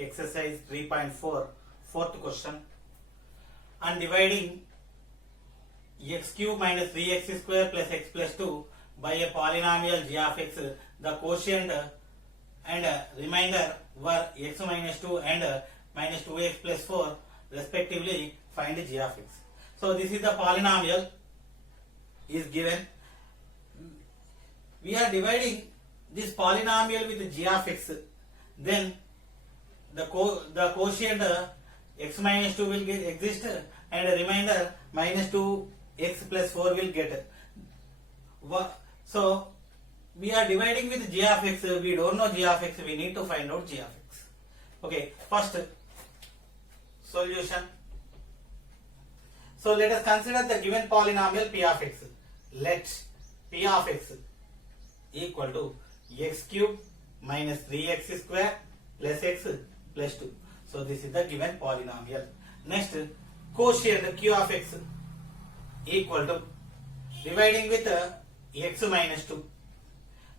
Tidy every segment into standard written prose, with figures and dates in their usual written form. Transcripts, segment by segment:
exercise 3.4 fourth question. On dividing x cube minus 3x square plus x plus 2 by a polynomial g of x, the quotient and remainder were x minus 2 and minus 2x plus 4 respectively. Find g of x. So this is the polynomial is given. We are dividing this polynomial with g of x. Then the quotient x minus 2 will exist and a remainder minus 2x plus 4 will get. So we are dividing with g of x. We don't know g of x. We need to find out g of x. Okay, first solution. So let us consider the given polynomial p of x. Let p of x equal to x cube minus 3x square plus x plus 2. So this is the given polynomial. Next, quotient q of x equal to dividing with x minus 2.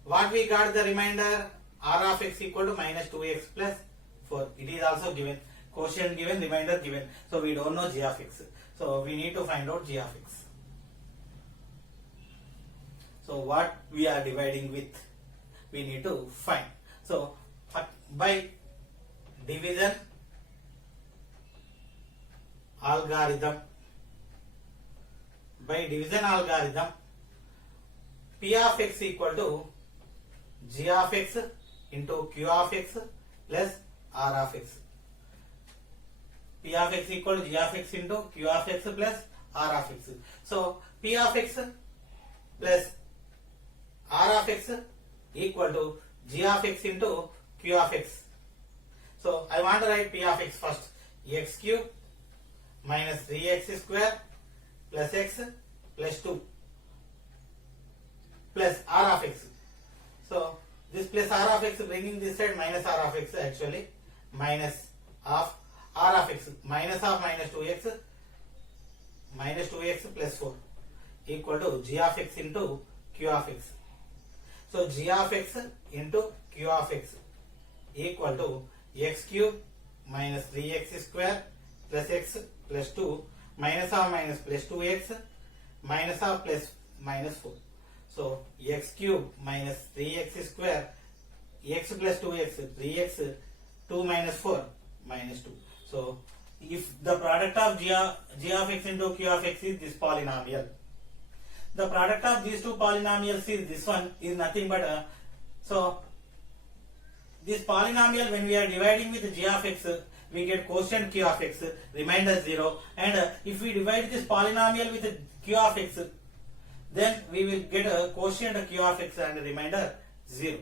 What we got the remainder r of x equal to minus 2x plus 4. It is also given. Quotient given, remainder given. So we don't know g of x. So we need to find out g of x. So what we are dividing with, we need to find. So by division algorithm, p of x equal to g of x into q of x plus r of x. P of x equal to g of x into q of x plus r of x. So p of x plus r of x equal to g of x into q of x. So I want to write p of x first. X cube minus 3x square plus x plus 2 plus r of x. So this plus r of x bringing this side minus r of x, actually minus of r of x, minus of minus 2x plus 4 equal to g of x into q of x. So g of x into q of x equal to x cube minus 3x square plus x plus 2 minus of minus plus 2x minus of plus minus 4. So x cube minus 3x square, x plus 2x, 3x, 2 minus 4 minus 2. So if the product of g of x into q of x is this polynomial, the product of these two polynomials is this one, is nothing but so this polynomial, when we are dividing with g of x, we get quotient q of x, remainder 0, and if we divide this polynomial with q of x, then we will get a quotient q of x and remainder 0.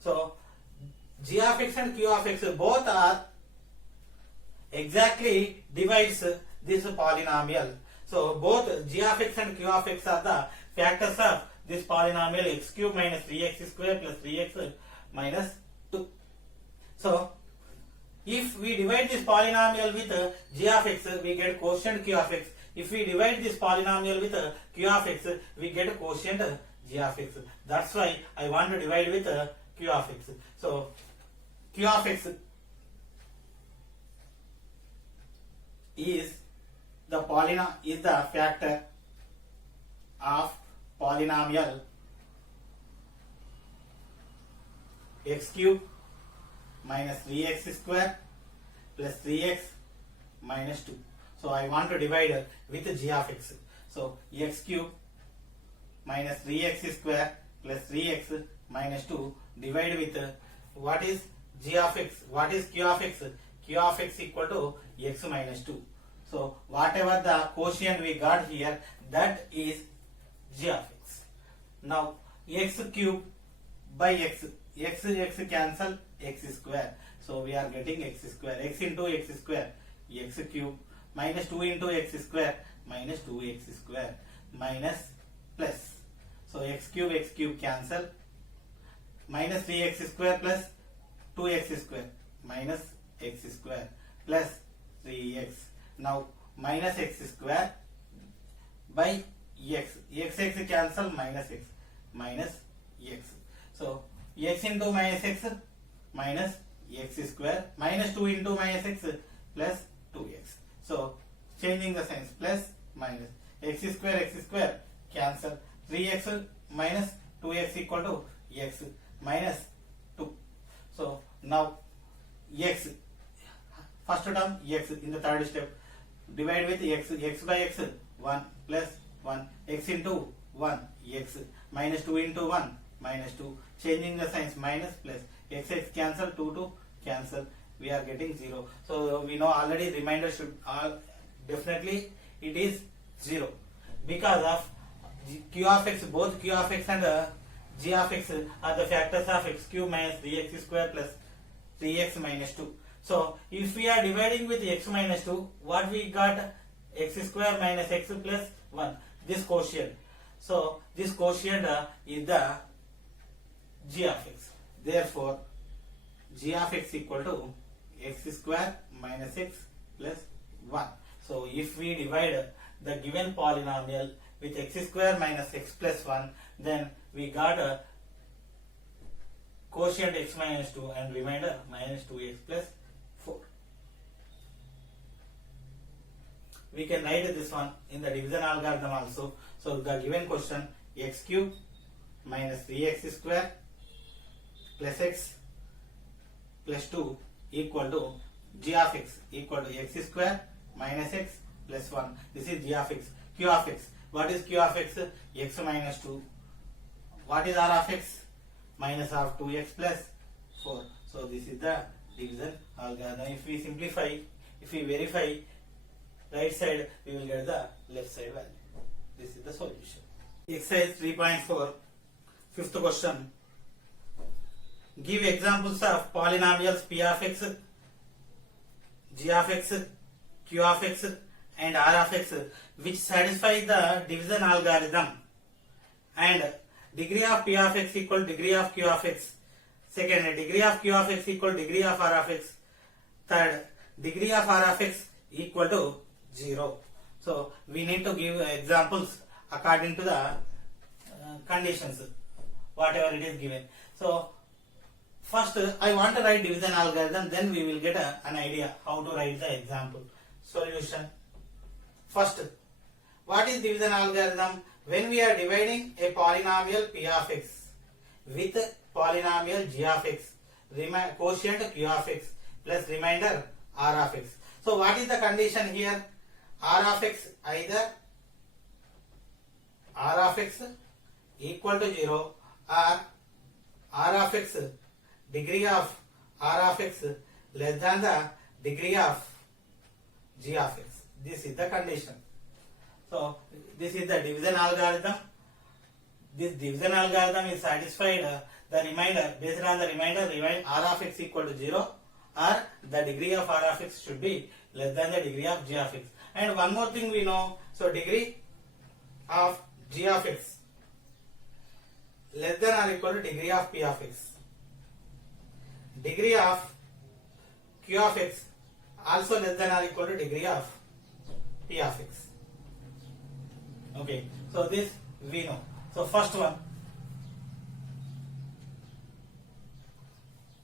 So g of x and q of x both are exactly divides this polynomial. So both g of x and q of x are the factors of this polynomial x cube minus 3x square plus 3x minus 2. So if we divide this polynomial with g of x, we get quotient q of x. If we divide this polynomial with q of x, we get quotient g of x. That's why I want to divide with q of x. So q of x is the factor of polynomial x cube minus 3x square plus 3x minus 2. So I want to divide with g of x. So x cube minus 3x square plus 3x minus 2 divide with what is g of x, what is q of x? Q of x equal to x minus 2. So whatever the quotient we got here, that is g of x. Now x cube by x cancel, x square. So we are getting x square, x into x square, x cube minus 2 into x square minus 2x square minus plus. So x cube cancel, minus 3x square plus 2x square minus x square plus 3x. Now minus x square by x cancel, minus x. So x into minus x minus x square minus 2 into minus x plus 2x. So changing the signs, plus minus x square cancel, 3x minus 2x equal to x minus 2. So now x, first term x in the third step, divide with x by x 1 plus 1, x into 1 x, minus 2 into 1 minus 2, changing the signs, minus plus, x cancel, 2 to cancel, we are getting 0. So we know already remainder should definitely it is 0 because of q of x, both q of x and g of x are the factors of x cube minus 3x square plus 3x minus 2. So if we are dividing with x minus 2, what we got? X square minus x plus 1, this quotient. So this quotient is the g of x. Therefore g of x equal to x square minus x plus 1. So if we divide the given polynomial with x square minus x plus 1, then we got a quotient x minus 2 and remainder minus 2x plus 4. We can write this one in the division algorithm also. So the given question, x cube minus 3x square plus x plus 2 equal to g of x equal to x square minus x plus 1. This is g of x. Q of x. What is q of x? X minus 2. What is r of x? Minus of 2x plus 4. So this is the division algorithm. If we simplify, if we verify right side, we will get the left side value. This is the solution. Exercise 3.4, fifth question. Give examples of polynomials p of x, g of x, q of x and r of x which satisfy the division algorithm, and degree of p of x equal degree of q of x. Second, degree of q of x equal degree of r of x. Third, degree of r of x equal to 0. So we need to give examples according to the conditions, whatever it is given. So first I want to write division algorithm, then we will get an idea how to write the example. Solution. First, what is division algorithm? When we are dividing a polynomial p of x with polynomial g of x, quotient q of x plus remainder r of x. So what is the condition here? R of x, either r of x equal to 0 or r of x degree of r of x less than the degree of g of x. This is the condition. So this is the division algorithm. This division algorithm is satisfied the remainder, based on the remainder r of x equal to 0 or the degree of r of x should be less than the degree of g of x. And one more thing we know, so degree of g of x less than or equal to degree of p of x. Degree of q of x also less than or equal to degree of p of x. Okay, so this we know. So first one,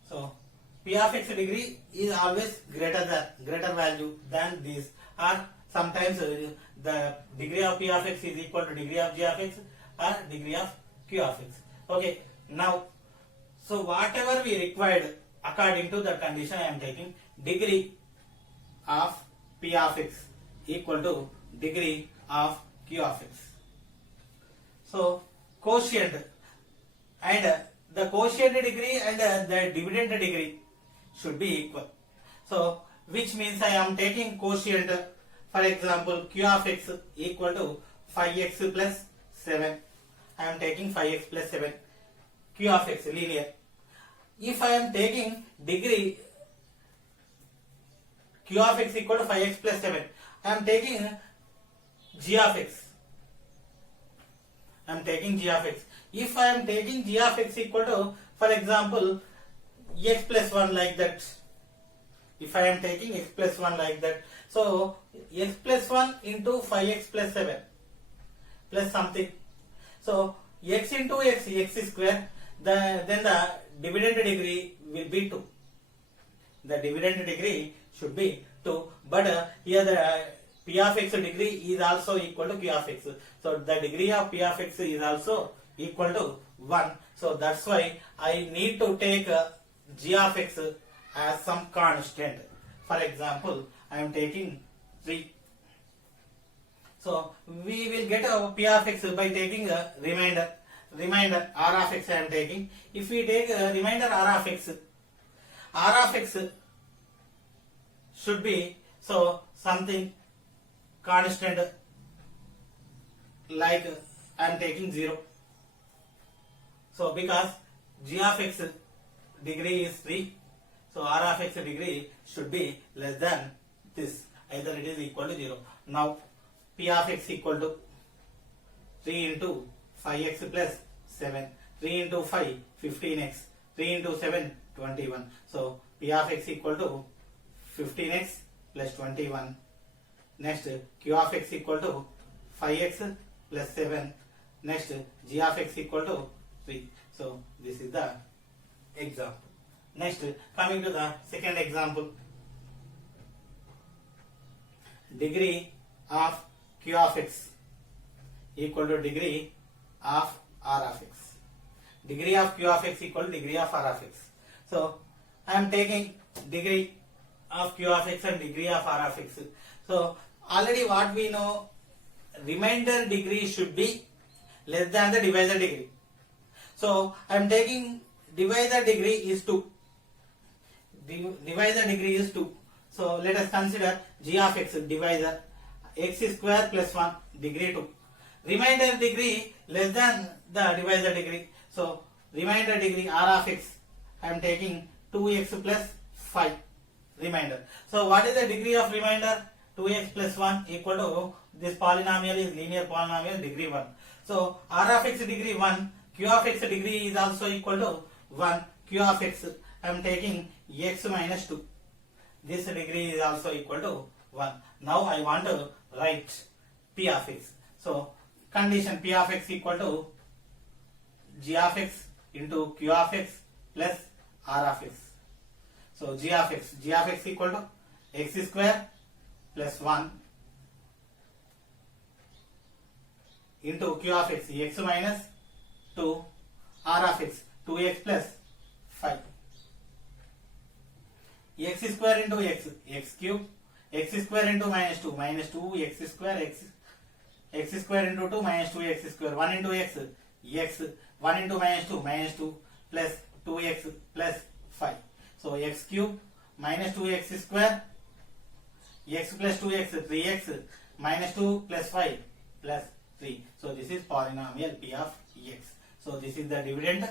so p of x degree is always greater value than this, or sometimes the degree of p of x is equal to degree of g of x or degree of q of x. Okay, now so whatever we required according to the condition, I am taking degree of p of x equal to degree of q of x. So quotient and the quotient degree and the dividend degree should be equal. So which means I am taking quotient, for example q of x equal to 5x plus 7. I am taking 5x plus 7. Q of x linear. If I am taking degree q of x equal to 5x plus 7, I am taking g of x. I am taking g of x. If I am taking g of x equal to, for example, x plus 1 like that. If I am taking x plus 1 like that, so x plus 1 into 5x plus 7 plus something. So x into x, x square, then the dividend degree will be 2. the dividend degree should be 2, but here the p of x degree is also equal to q of x. So the degree of p of x is also equal to 1. So that's why I need to take g of x as some constant. For example, I am taking 3. So we will get a p of x by taking a remainder r of x I am taking. If we take a remainder r of x should be so something constant, like I am taking 0. So because g of x degree is 3, so r of x degree should be less than this, either it is equal to 0. Now p of x equal to 3 into 5x plus 7, 3 into 5 15x, 3 into 7 21. So p of x equal to 15x plus 21. Next q of x equal to 5x plus 7. Next g of x equal to 3. So this is the example. Next, coming to the second example, degree of q of x equal to degree of r of x. Degree of q of x equal to degree of r of x. So I am taking degree of q of x and degree of r of x. So already what we know, remainder degree should be less than the divisor degree. So I am taking divisor degree is 2. Divisor degree is 2. So let us consider g of x divisor x square plus 1 degree 2. Remainder degree less than the divisor degree. So remainder degree r of x I am taking 2x plus 5 remainder. So what is the degree of remainder? 2x plus 1 equal to, this polynomial is linear polynomial, degree 1. So r of x degree 1, q of x degree is also equal to 1. q of x I am taking x minus 2. This degree is also equal to 1. Now I want to write p of x. So condition p of x equal to g of x into q of x plus r of x. So g of x equal to x square plus 1 into q of x minus 2, r of x 2x plus 5. X square into x cube, x square into minus 2 x square, x square into 2 minus 2x square, 1 into x, 1 into minus 2 plus 2x plus 5. So x cube minus 2x square, x plus 2x 3x minus 2 plus 5 plus 3. So this is polynomial p of x. So this is the dividend.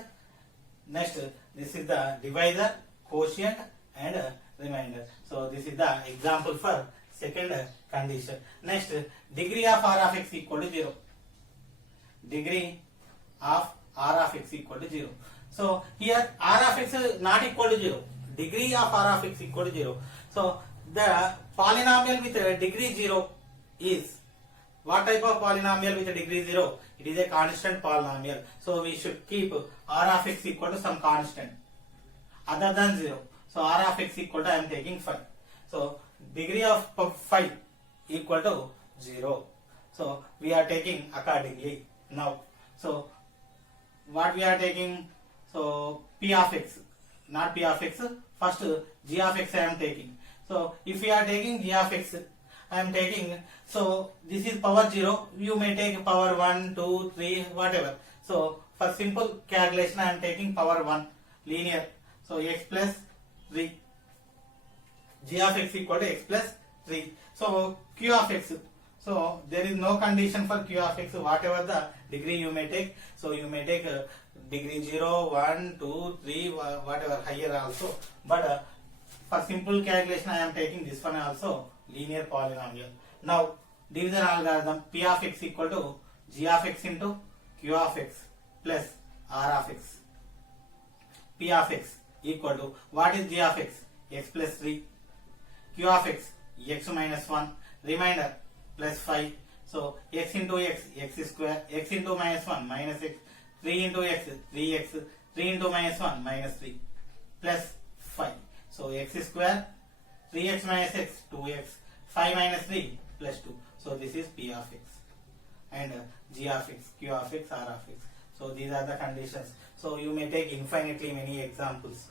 Next, this is the divisor, quotient and remainder. So this is the example for second condition. Next, degree of r of x equal to 0. Degree of r of x equal to 0. So here r of x is not equal to 0. Degree of r of x equal to 0. So the polynomial with degree 0 is what type of polynomial with a degree 0? It is a constant polynomial. So we should keep r of x equal to some constant other than 0. So r of x equal to, I am taking 5. So degree of 5 equal to 0. So we are taking accordingly now. So what we are taking? So p of x, not p of x. First g of x I am taking. So if we are taking g of x, I am taking, so this is power 0. You may take power 1, 2, 3, whatever. So for simple calculation I am taking power 1 linear. So x plus 3. G of x equal to x plus 3. So q of x. So there is no condition for q of x. Whatever the degree you may take. So you may take degree 0, 1, 2, 3, whatever, higher also. But for simple calculation I am taking this one also, linear polynomial. Now division algorithm, p of x equal to g of x into q of x plus r of x. P of x equal to, what is g of x? X plus 3. Q of x, x minus 1. Remainder plus 5. So x into x, x square. X into minus 1, minus x. 3 into x, 3x. 3 into minus 1, minus 3. Plus 5. So x square, 3x minus x, 2x, 5 minus 3 plus 2. So this is P of x and G of x, Q of x, R of x. So these are the conditions. So you may take infinitely many examples.